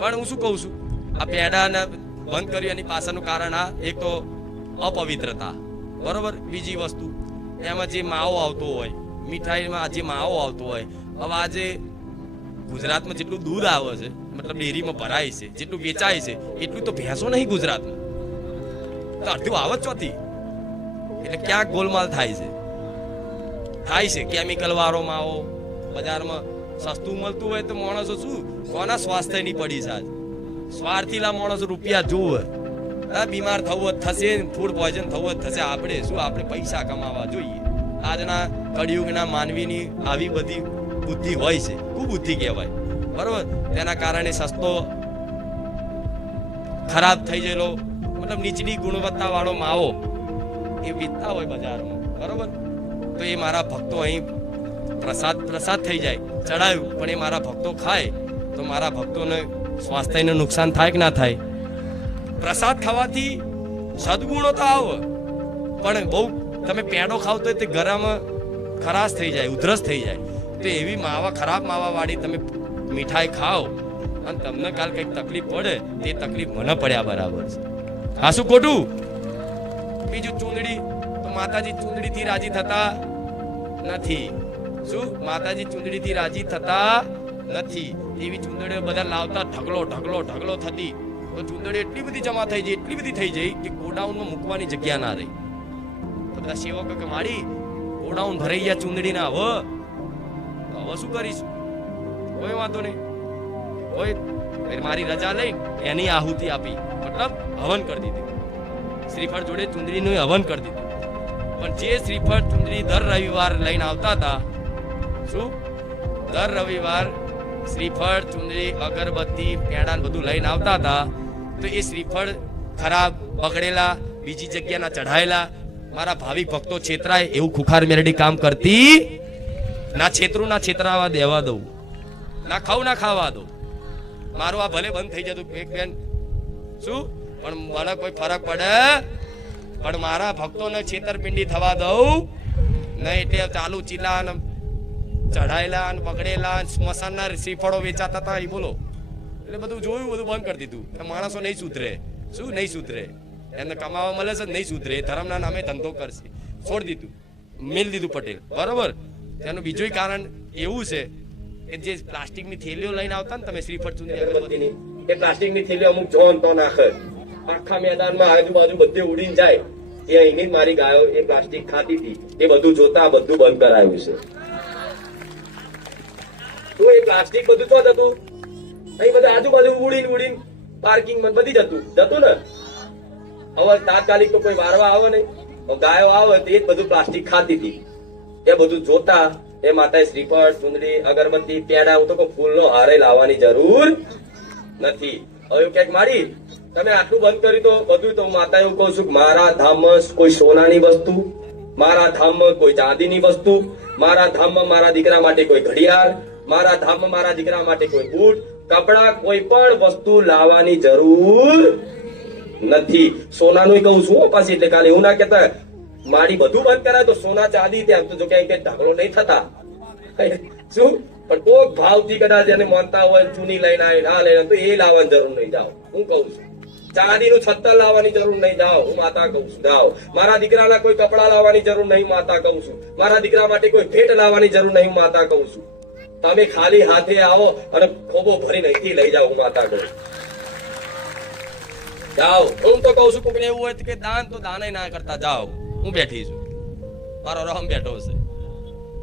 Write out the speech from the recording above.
પણ હું શું કહું છું, આ પેડાને બંધ કર્યું એની પાછળનું કારણ આ એક તો અપવિત્રતા, બરોબર. બીજી વસ્તુ એમાં જે માવો આવતો હોય, મીઠાઈમાં જે માવો આવતો હોય, હવે આજે ગુજરાતમાં જેટલું દૂધ આવે છે, મતલબ ડેરીમાં ભરાય છે, જેટલું વેચાય છે એટલું તો ભેંસો નહીં ગુજરાતમાં, તો અડધું આવત ચોથી. એટલે ક્યાંક ગોલમાલ થાય છે કેમિકલ વાળો માવો બજારમાં સસ્તું મળતું હોય તો માણસો શું કોના સ્વાસ્થ્યની પડી છે. સ્વાર્થીલા માણસો રૂપિયા જોવે, બીમાર થવું થશે, ફૂડ પોઈઝન થવું થશે. આપણે પૈસા કમાવા જોઈએ. આજના કળિયુગના માનવીની આવી બધી બુદ્ધિ હોય છે, કુબુદ્ધિ કહેવાય, બરોબર. તેના કારણે સસ્તો ખરાબ થઈ ગયેલો, મતલબ નીચલી ગુણવત્તા વાળો માવો એ વેચતા હોય બજારમાં, બરોબર. તો એ મારા ભક્તો અહીં પ્રસાદ થઈ જાય, ચડાયું, પણ એ મારા ભક્તો ખાય તો મારા ભક્તોને સ્વાસ્થ્યને નુકસાન થાય કે ના થાય? પ્રસાદ ખાવાથી સદગુણો તો આવે, પણ બહુ તમે પેડો ખાવ તો તે ગળામાં ખરાશ થઈ જાય, ઉધરસ થઈ જાય. તો એવી ખરાબ માવા વાળી તમે મીઠાઈ ખાઓ અને તમને કાલ કંઈક તકલીફ પડે, તે તકલીફ મને પડ્યા બરાબર છે. હા, શું ખોટું? બીજું ચૂંદડી, તો માતાજી ચૂંદડીથી રાજી થતા નથી. શું? માતાજી ચૂંદડીથી રાજી થતા નથી. એવી ચૂંદડીઓ બધા લાવતા, ઢગલો થતી, તો ચૂંદડી એટલી બધી જમા થઈ જાય, એટલી બધી થઈ જાય કે ગોડાઉનમાં મૂકવાની જગ્યા ના રહી. તો બધા સેવકો કે મારી ગોડાઉન ભરાઈ ગયા ચૂંદડી ના, હવે શું કરીશું? કોઈ વાંધો નહીં, મારી રજા લઈ એની આહુતિ આપી, મતલબ હવન કરી દીધી. શ્રીફળ જોડે ચૂંદડીનું હવન કરી દીધું. પણ જે શ્રીફળ ચૂંદડી દર રવિવાર લઈને આવતા હતા, શું દર રવિવાર શ્રીફળ ચૂંદડી અગરબત્તી પેડા બધું લઈને આવતા હતા, તો એ શ્રીફળ ખરાબ બગડેલા, બીજી જગ્યાના ચઢાયેલા, મારા ભાવિક ભક્તો છેતરાય એવું ખુખાર મેરડી કામ કરતી ના. છેતરાવા દેવા દઉં, ના ખાવા દઉં. મારું આ ભલે બંધ થઈ જતું બેન, શું, પણ મને કોઈ ફરક પડે, પણ મારા ભક્તોને છેતરપિંડી થવા દઉં નહીં. એટલે ચાલુ ચીલા ચઢાયેલા પકડેલા સ્મશાનના શ્રીફળો વેચાતા હતા, એ બોલો. એટલે બધું જોયું, બધું બંધ કરી દીધું. માણસો નહીં સુધરે, શું નહીં સુધરે? એમને કમાવા મળે છે, નહીં સુધરે. ધર્મના નામે ધંધો કરશે, છોડી દીધું, મિલ દીધું પટેલ, બરોબર. તેનું બીજું કારણ એવું છે કે જે પ્લાસ્ટિકની થેલીઓ લઈને આવતા ને તમે શ્રીફળ ચૂંદડી અગરબત્તીની, એ પ્લાસ્ટિકની થેલીઓ અમુક જોન તો નાખે, આખા મેદાનમાં આજુબાજુ બધે ઉડીને જાય. એ અહીંની જ મારી ગાયો એ પ્લાસ્ટિક ખાતી હતી, એ બધું જોતા બધું બંધ કરાયું છે. તો એ પ્લાસ્ટિક બધું તો જતું અહીં, બધું આજુબાજુ ઉડીને પાર્કિંગ માં બધી જતું ને. હવે તાત્કાલિક તો કોઈ વારવા આવે નહીં, ગાયો આવે તો એ જ બધું પ્લાસ્ટિક ખાતી હતી. એ બધું જોતા એ માતાએ શ્રીફળ ચૂંદડી અગરબત્તી પેડા, હું તો કોઈ ફૂલનો હારે લાવવાની જરૂર નથી. હવે ક્યાંક મારી તમે આટલું બંધ કર્યું તો બધું, તો માતા એવું કહું છું કે મારા ધામમાં કોઈ સોનાની વસ્તુ, મારા ધામમાં કોઈ ચાંદીની વસ્તુ, મારા ધામમાં મારા દીકરા માટે કોઈ ઘડિયાળ, મારા ધામમાં મારા દીકરા માટે કોઈ બૂટ, કપડા, કોઈ પણ વસ્તુ લાવવાની જરૂર નથી. સોનાનું કહું છું પાછી, એટલે કાલે એવું ના કહેતા મારી બધું બંધ કરાય તો સોના ચાંદી ત્યાં તો જો કઈ ઢગલો નહીં થતા, શું, પણ કોક ભાવથી કદાચ એને માનતા હોય ચૂની લઈને આવે ના લઈને, તો એ લાવવાની જરૂર નહીં. જાઓ, હું કહું છું. ચાંદીનું છત્તર લાવવાની જરૂર નહીં. જાઓ, હું માતા કહું છું. જાઓ, મારા દીકરાના કોઈ કપડા લાવવાની જરૂર નહીં. માતા કહું છું. મારા દીકરા માટે કોઈ ભેટ લાવવાની જરૂર નહીં. માતા કહું છું. તમે ખાલી હાથે આવો અને ખોબો ભરીને અહીંથી લઈ જાઓ. હું માતા કહું જાઓ. હું તો કહું છું કોઈને એવું હોય કે દાન તો દાન ના કરતા. જાઓ, હું બેઠી છું, મારો રામ બેઠો છે.